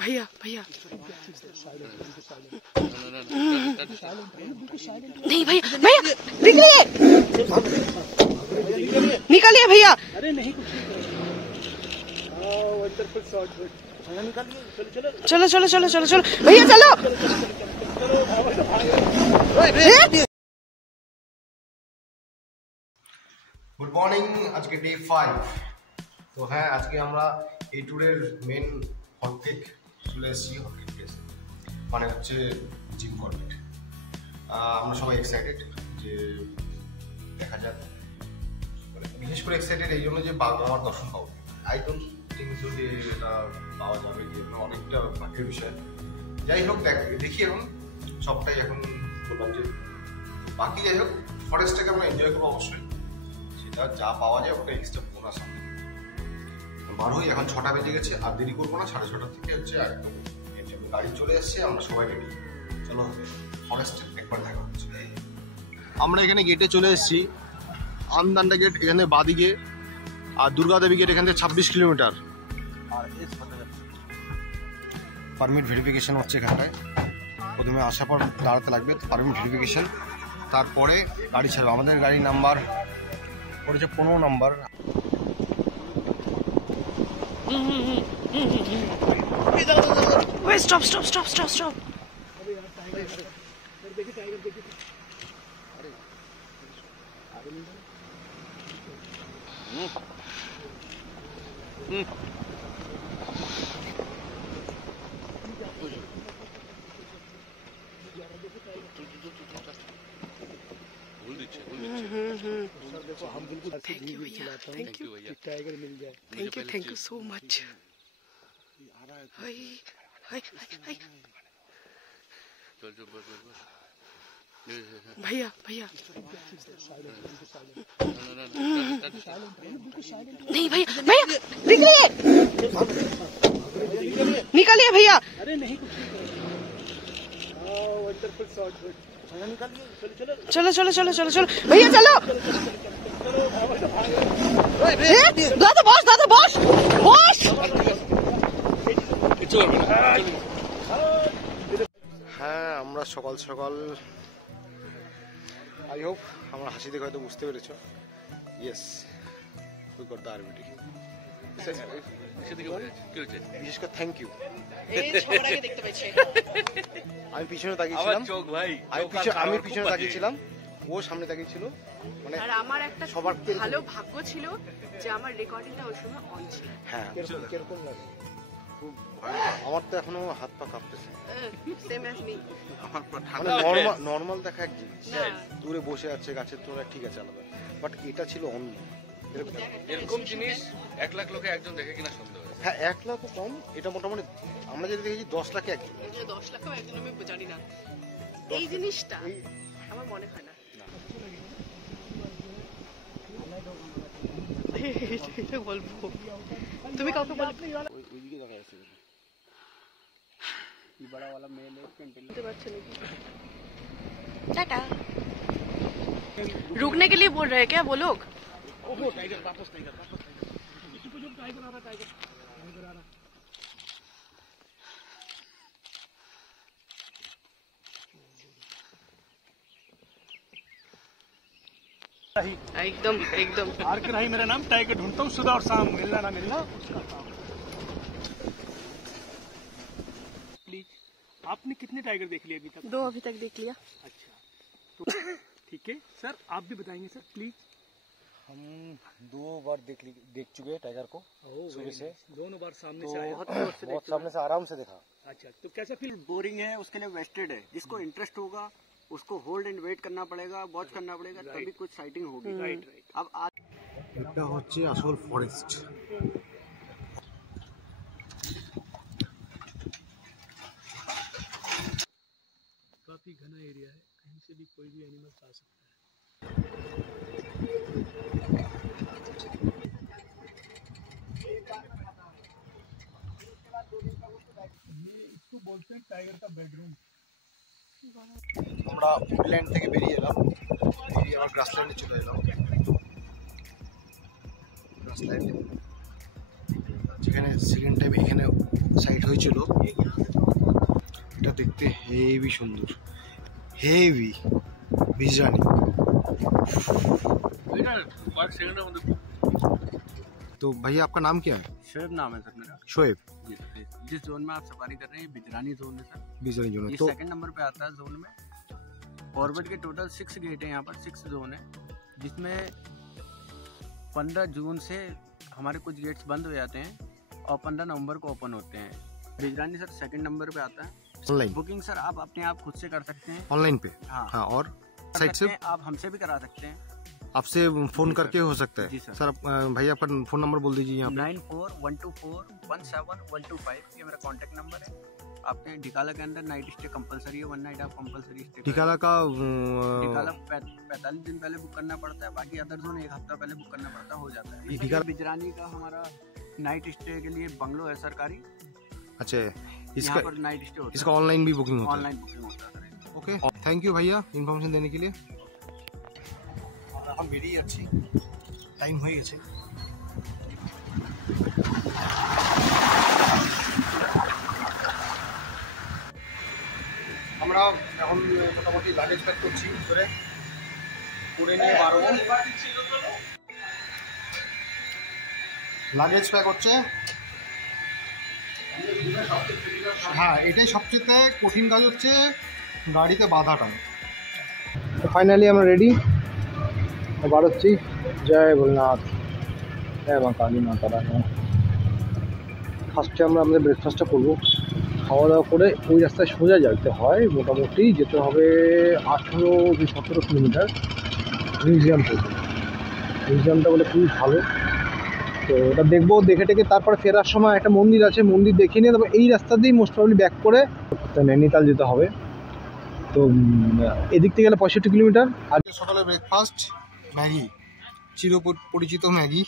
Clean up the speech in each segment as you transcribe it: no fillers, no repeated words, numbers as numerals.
भैया भैया नहीं भैया भैया निकलिए निकलिए भैया। अरे नहीं चलो चलो चलो चलो चलो भैया चलो। Good morning. আজকে ডে 5। তো হ্যাঁ, আজকে আমরা এই ট্যুরের মেন হটকেক চলে এসেছি। হটকেক প্লেস মানে হচ্ছে জিম কর্বেট। আমরা সবাই এক্সাইটেড যে দেখা যাক, বিশেষ করে এক্সাইটেড এই জন্য যে বাবার দর্শন পাবো। আই ডোন্ট থিঙ্ক সো যে এটা পাওয়া যাবে, যে অনেকটা ভাগ্যের বিষয়। যাই হোক দেখি, এখন সবটাই এখন বললাম যে বাকি যাই হোক, ফরেস্টটাকে আমরা এনজয় করবো অবশ্যই। সেটা যা পাওয়া যায় ওটা এক্সট্রা বোনাস হবে। বার হই, এখন 6টা বেজে গেছে, আর দেরি করবো না। 6:30 থেকে হচ্ছে একদম গাড়ি চলে এসছে, আমরা সবাই রেডি। চলো ফরেস্টে একবার দেখা হচ্ছে। আমরা এখানে গেটে চলে এসেছি, আমদান্ডা গেট এখানে বাদিকে, আর দুর্গাদেবী গেট এখান থেকে 26 কিলোমিটার। আর পারমিট ভেরিফিকেশন হচ্ছে এখানটায়। প্রথমে আসার পর দাঁড়াতে লাগবে পারমিট ভেরিফিকেশন, তারপরে গাড়ি ছাড়বে। আমাদের গাড়ির নাম্বার পড়েছে 15 নম্বর। Wait, stop, stop, stop, stop, stop. Thank you so much. भैया भैया नहीं भैया भैया निकलिए निकलिए भैया। अरे नहीं चलो चलो चलो चलो चलो भैया चलो। दादा बॉस दादा बॉस बॉस। হ্যাঁ, আমরা সকাল সকাল, আই হোপ আমার হাসি দেখে হয়তো বুঝতে পেরেছো। Yes, we got the RBT. বিশেষ করে থ্যাংক ইউ। আমি পিছনে তাকিয়েছিলাম, আমি পিছনে তাকিয়েছিলাম, ও সামনে তাকিয়েছিল। মানে আমার একটা সবার ভালো ভাগ্য ছিল যে আমার রেকর্ডিংটা ওই সময় অন ছিল। হ্যাঁ, কিরকম লাগে? আমার তো এখনো হাত পা কাঁপতেছে। নর্মাল দেখা এক জিনিস, দূরে বসে আছে গাছের তোরা, ঠিক আছে আলাদা, বাট এটা ছিল অন্য। এরকম জিনিস 1 লাখ লোকে একজন দেখে কিনা সন্দেহ। হ্যাঁ, 1 লাখও কম। এটা মোটামুটি আমরা যেটা দেখেছি 10 লাখে একজন। 10 লাখও একজন আমি জানি না, এই জিনিসটা আমার মনে হয় না। এটা বলবো তুমি কাউকে বলতে ওইদিকে দেখা যাচ্ছে কি বড় वाला মেল है পেন্টিং পাচ্ছে নাকি। टाटा रुकने के लिए बोल रहे हैं क्या वो लोग? ओहो टाइगर वापस इसको जो टाइगर आ रहा टाइगर आ रहा। एकदम एकदम आरके राही मेरा नाम, टाइगर ढूंढता हूँ, सुबह और शाम मिलना ना मिलना उसका काम। प्लीज, आपने कितने टाइगर देख लिए अभी तक? 2 अभी तक देख लिया। अच्छा, तो ठीक है सर, आप भी बताएंगे सर प्लीज। हम 2 बार देख चुके हैं टाइगर को सुबह से। दोनों बार सामने से आया, बहुत सामने से आराम से देखा। अच्छा, तो कैसा फील? बोरिंग है, उसके लिए वेस्टेड है। जिसको इंटरेस्ट होगा उसको होल्ड एंड वेट करना पड़ेगा, वॉच करना पड़ेगा, तभी कुछ साइटिंग होगी। राइट। अब आज এটা হচ্ছে আসল ফরেস্ট। काफी घना एरिया है, कहीं से भी कोई भी एनिमल आ सकता है। ये इसको बोलते हैं टाइगर का बेडरूम। আমরা উডল্যান্ড থেকে বেরিয়ে এলাম, বেরিয়ে আবার গ্রাসল্যান্ডে চলে এলাম। গ্রাসল্যান্ড যেখানে সেকেন্ড টাইম এখানে সাইট হয়েছিল। এটা দেখতে হেভি সুন্দর, হেভি বিজরানি। तो भैया आपका नाम क्या है? शोएब नाम है सर मेरा। शोएब। जिस जोन में आप सफारी कर रहे हैं बिजरानी जोन है सर। बिजरानी जोन है ये तो सेकंड नंबर पे आता है जोन में। फॉरवर्ड के टोटल 6 गेट है यहाँ पर, 6 जोन है, जिसमें 15 जून से हमारे कुछ गेट्स बंद हो जाते हैं और 15 नवंबर को ओपन होते हैं। बिजरानी सर सेकंड नंबर पे आता है। ऑनलाइन बुकिंग सर आप अपने आप खुद से कर सकते हैं ऑनलाइन पे। हाँ, हाँ और कर साइट सकते से हैं, आप हमसे भी करा सकते हैं। आपसे फोन करके हो सकता है? जी सर। सर भैया आपका फोन नंबर बोल दीजिए यहाँ पे। 9412417125 ये मेरा कॉन्टैक्ट नंबर है। आपके ढिकाला के अंदर नाइट स्टे कंपलसरी है, 1 नाइट आप कंपलसरी स्टे। टिकाला का ढिकाला 45 दिन पहले बुक करना पड़ता है, बाकी अदर जोन 1 हफ्ता पहले बुक करना पड़ता है, हो जाता है। ढिकाला- बिजरानी का हमारा नाइट स्टे के लिए बंगलो है सरकारी, अच्छा यहाँ इसका पर नाइट स्टे होता इसका ऑनलाइन भी बुकिंग है, होता है? ऑनलाइन बुकिंग होता है। ओके थैंक यू भैया ইনফরমেশন देने के लिए। এখন বেরিয়ে যাচ্ছি, টাইম হয়ে গেছে। আমরা এখন মোটামুটি লাগেজ প্যাক করছি, করে নিয়ে বাড়বো। লাগেজ প্যাক হচ্ছে, হ্যাঁ এটাই সবচেয়ে কঠিন কাজ হচ্ছে গাড়িতে বাঁধাটা। তো ফাইনালি আমরা রেডি, বাড়াচ্ছি। জয় ভোলেনাথ, জয় মা কালী মা তারা। ফার্স্টে আমরা আমাদের ব্রেকফাস্টটা করবো, খাওয়া দাওয়া করে ওই রাস্তায় সোজা যেতে হয়, মোটামুটি যেতে হবে 18-17 কিলোমিটার মিউজিয়াম পর্যন্ত। মিউজিয়ামটা বলে খুবই ভালো, তো ওটা দেখবো। দেখে টেকে তারপরে ফেরার সময় একটা মন্দির আছে, মন্দির দেখে নিয়ে তারপর এই রাস্তা দিয়েই মোস্ট প্রবলি ব্যাক করে নৈনিতাল যেতে হবে। তো এদিক থেকে গেলে 65 কিলোমিটার। আজকে সকালে ব্রেকফাস্ট ম্যাগি, চির পরিচিত ম্যাগি,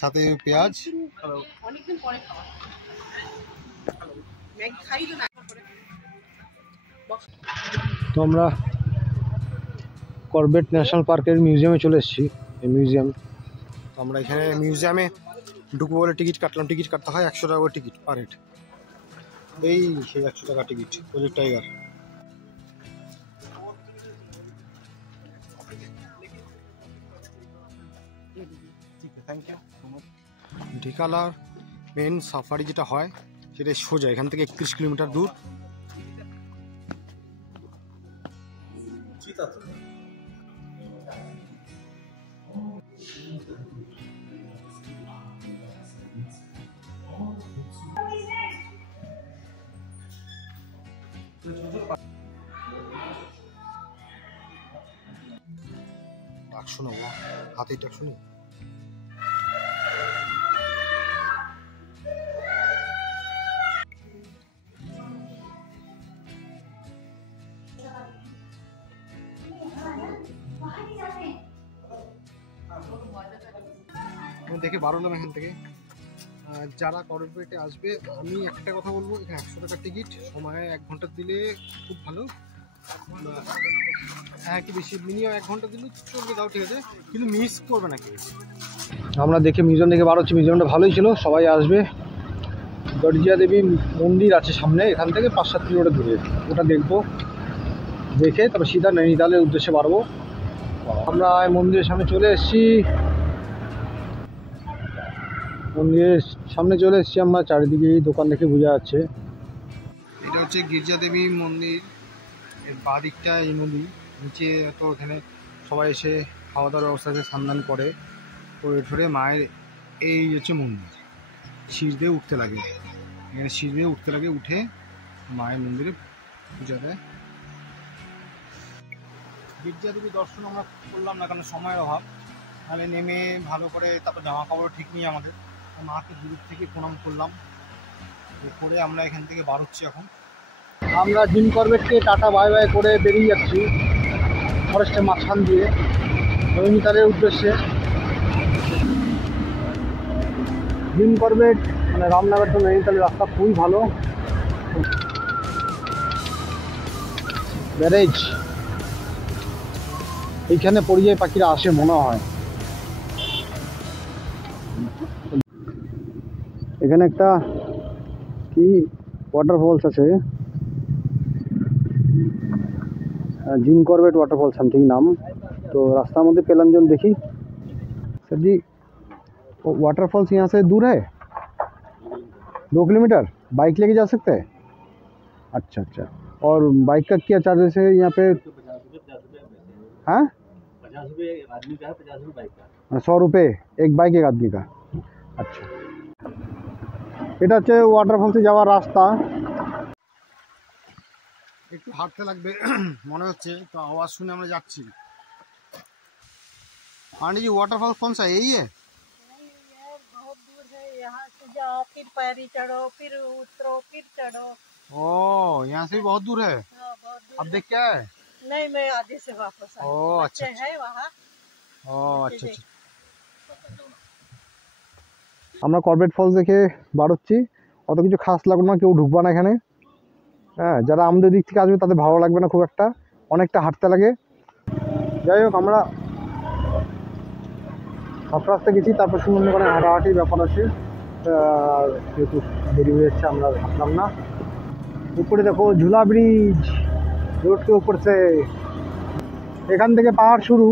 সাথে পেঁয়াজ। অনেকদিন পরে খাওয়া ম্যাগি খাই তো না। তো আমরা করবেট ন্যাশনাল পার্কের মিউজিয়ামে চলে এসেছি। এই মিউজিয়াম, আমরা এখানে মিউজিয়ামে ঢুকবো বলে টিকিট কাটলাম। টিকিট কাটতে হয় 100 টাকা করে টিকিট পার হেড। এই সেই 100 টাকা ticket project tiger. Thank you. ঢিকালার মেন সাফারি যেটা হয় সেটা সোজা এখান থেকে 31 কিলোমিটার দূর। ডাক শোনো, হাতেই ডাক শুনি। দেখে বাড়লাম এখান থেকে। যারা করবেটে আসবে আমি একটা কথা বলবো, এখানে 100 টাকার টিকিট, সময় 1 ঘন্টা দিলে খুব ভালো। হ্যাঁ কি বেশি মিনিমাম 1 ঘন্টা দিলে চলবে, তাও ঠিক আছে, কিন্তু মিস করবে না কেউ। আমরা দেখে মিউজিয়াম দেখে বার হচ্ছি। মিউজিয়ামটা ভালোই ছিল, সবাই আসবে। গর্জিয়া দেবী মন্দির আছে সামনে, এখান থেকে 5-7 কিলোমিটার দূরে, ওটা দেখবো। দেখে তারপর সিধা নৈনিতালের উদ্দেশ্যে বাড়বো। আমরা মন্দিরের সামনে চলে এসেছি। মন্দিরের সামনে চলে এসেছি আমরা, চারিদিকে দোকান দেখে বোঝা যাচ্ছে। এটা হচ্ছে গির্জা দেবী মন্দির, এর বাঁ দিকটা এই নদী, নিচে তো এখানে সবাই এসে খাওয়া দাওয়ার ব্যবস্থা আছে, স্নান করে ঠরে মায়ের এই হচ্ছে মন্দির। সিঁড়ি দিয়ে উঠতে লাগে, এখানে সিঁড়ি দিয়ে উঠতে লাগে, উঠে মায়ের মন্দিরে পূজা দেয়। গির্জা দেবী দর্শন আমরা করলাম না, কারণ সময়ের অভাব। তাহলে নেমে ভালো করে তারপর জামা কাপড় ঠিক নিয়ে আমাদের মাকে দূর থেকে প্রণাম করলাম, করে আমরা এখান থেকে বার হচ্ছি। এখন আমরা জিম করবেটকে টাটা বাই বাই করে বেরিয়ে যাচ্ছি ফরেস্টের মাঝখান দিয়ে নৈনিতালের উদ্দেশ্যে। জিম করবেট মানে রামনগর টু নৈনিতালের রাস্তা খুবই ভালো। ব্যারেজ, এইখানে পরিযায়ী পাখিরা আসে মনে হয়। এখানে একটা কি ওয়াটারফলস আছে, जिम कॉर्बेट वाटरफॉल समथिंग नाम। तो रास्ता मध्य पेलाम जो देखी सर जी, वाटरफॉल्स यहाँ से दूर है 2 किलोमीटर, बाइक लेके जा सकते हैं? अच्छा अच्छा, और बाइक का क्या चार्जेस है यहाँ पे? हाँ 50 रुपये आदमी का है, 50 रुपये बाइक का। 100 रुपये एक बाइक एक आदमी का। अच्छा, এটা হচ্ছে ওয়াটারফলসে যাওয়ার রাস্তা। একটু হাঁটতে লাগবে মনে হচ্ছে, তো আওয়াজ শুনে আমরা যাচ্ছি। आंटी जी वाटरफॉल कौन सा यही है? नहीं यार, बहुत दूर है। यहाँ से जाओ, फिर पैरी चढ़ो, फिर उतरो, फिर चढ़ो। ओ यहाँ से भी बहुत दूर है। हाँ, बहुत दूर अब देख क्या है? नहीं, मैं आधे से वापस आई। ओ बच्चे अच्छा है वहाँ। ও আচ্ছা আচ্ছা। আমরা কর্বেট ফলস দেখে বাড়ছি, অত কিছু খাস লাগলো না, কেউ ঢুকবা না এখানে। হ্যাঁ, যারা আমাদের দিক থেকে আসবে তাদের ভালো লাগবে না খুব একটা, অনেকটা হাঁটতে লাগে। যাই হোক, আমরা সব রাস্তা গেছি, তারপর সুন্দরবনে হাঁটাহাঁটির ব্যাপার আছে, যেহেতু দেরি হয়ে যাচ্ছে আমরা হাঁটলাম না। উপরে দেখো ঝুলা ব্রিজ, রোড কে উপর সে, এখান থেকে পাহাড় শুরু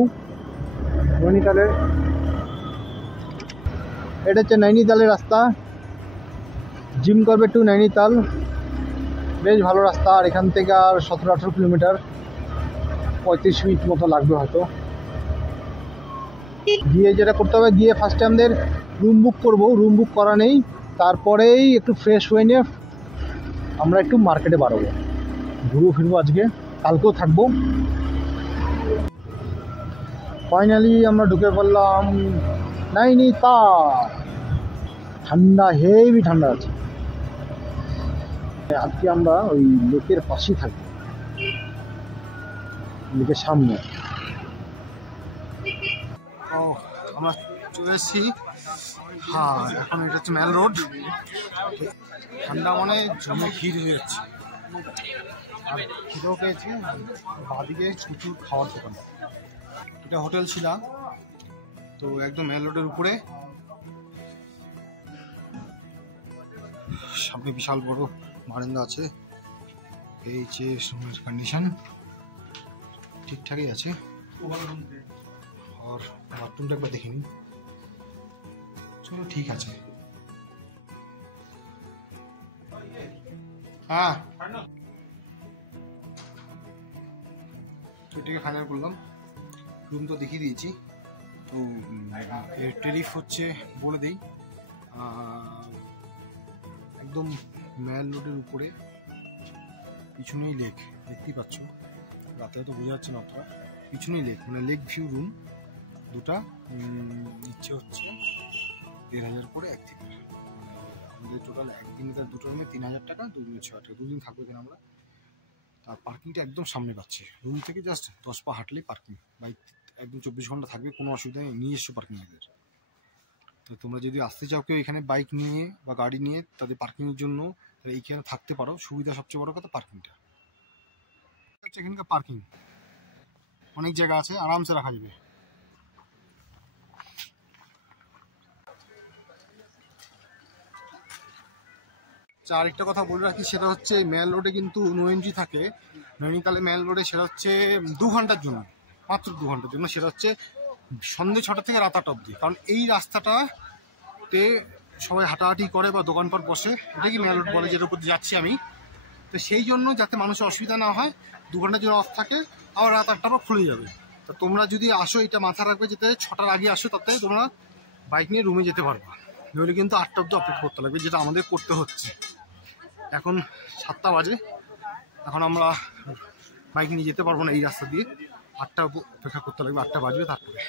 নৈনিতালের। এটা হচ্ছে নৈনিতালের রাস্তা, জিম করবে টু নৈনিতাল, বেশ ভালো রাস্তা। আর এখান থেকে আর 17-18 কিলোমিটার, 35 মিনিট মতো লাগবে হয়তো। গিয়ে যেটা করতে হবে, গিয়ে ফার্স্টে আমাদের রুম বুক করবো, রুম বুক করা নেই, তারপরেই একটু ফ্রেশ হয়ে নিয়ে আমরা একটু মার্কেটে বাড়াবো, ঘুরবো ফিরবো, আজকে কালকেও থাকবো। ফাইনালি আমরা ঢুকে পড়লাম নৈনিতাল। ঠান্ডা, হেভি ঠান্ডা আছে। আজকে আমরা ওই লেকের পাশেই থাকবো, লেকের সামনে। ও আমরা চলে এসেছি। হ্যাঁ, এখন এটা হচ্ছে মেল রোড। ঠান্ডা মানে জমে ভিড় হয়ে যাচ্ছে, আর খিদেও পেয়েছে। বাদিকে প্রচুর খাওয়ার দোকান, এটা হোটেল ছিল, তো একদম মেল রোডের উপরে। সামনে বিশাল বড় বারান্দা আছে। এই যে রুমের কন্ডিশন ঠিকঠাকই আছে, আর বাথরুমটা একবার দেখে নিন। চলো ঠিক আছে। হ্যাঁ, এটাকে ফাইনাল করলাম। রুম তো দেখিয়ে দিয়েছি, তো এর টেরিফ হচ্ছে বলে দিই, একদম মেল রোডের উপরে, পিছনেই লেক, দেখতেই পাচ্ছ, রাতে তো বোঝা যাচ্ছে না অতটা, পিছনেই লেক, মানে লেক ভিউ রুম দুটা। ইচ্ছে হচ্ছে 1,500 করে এক থেকে, আমাদের টোটাল একদিন দুটো রুমে 3,000 টাকা, 2 দিনে 6,000 টাকা। 2 দিন থাকবো এখানে আমরা। তার পার্কিংটা একদম সামনে পাচ্ছি, রুম থেকে জাস্ট 10 পা হাঁটলেই পার্কিং। বাইক একদম 24 ঘন্টা থাকবে, কোনো অসুবিধা নেই, নিজস্ব পার্কিং এদের। তো তোমরা যদি আসতে চাও কেউ এখানে বাইক নিয়ে বা গাড়ি নিয়ে, তাদের পার্কিংয়ের জন্য এইখানে থাকতে পারো। সুবিধা সবচেয়ে বড় কথা পার্কিংটা হচ্ছে, এখানকার পার্কিং অনেক জায়গা আছে, আরামসে রাখা যাবে। আরেকটা কথা বলে রাখি, সেটা হচ্ছে মেল রোডে কিন্তু নো এন্ট্রি থাকে। নৈনিতালে মেল রোডে সেটা হচ্ছে 2 ঘন্টার জন্য, মাত্র 2 ঘন্টার জন্য। সেটা হচ্ছে সন্ধ্যে 6টা থেকে রাত 8টা অবধি, কারণ এই রাস্তাটাতে সবাই হাঁটাহাঁটি করে বা দোকানপাট বসে, এটাকে মেল রোড বলে, যেটার উপর যাচ্ছি আমি। তো সেই জন্য যাতে মানুষের অসুবিধা না হয়, 2 ঘন্টার জন্য অফ থাকে, আবার রাত 8টার পর খুলে যাবে। তো তোমরা যদি আসো, এটা মাথায় রাখবে, যেতে 6টার আগে আসো, তাতে তোমরা বাইক নিয়ে রুমে যেতে পারবা। নইলে কিন্তু 8টা অবধি অপেক্ষা করতে লাগবে, যেটা আমাদের করতে হচ্ছে। এখন 7টা বাজে, এখন আমরা বাইক নিয়ে যেতে পারবো না এই রাস্তা দিয়ে, 8টা অপেক্ষা করতে লাগবে, 8টা বাজবে তারপরে।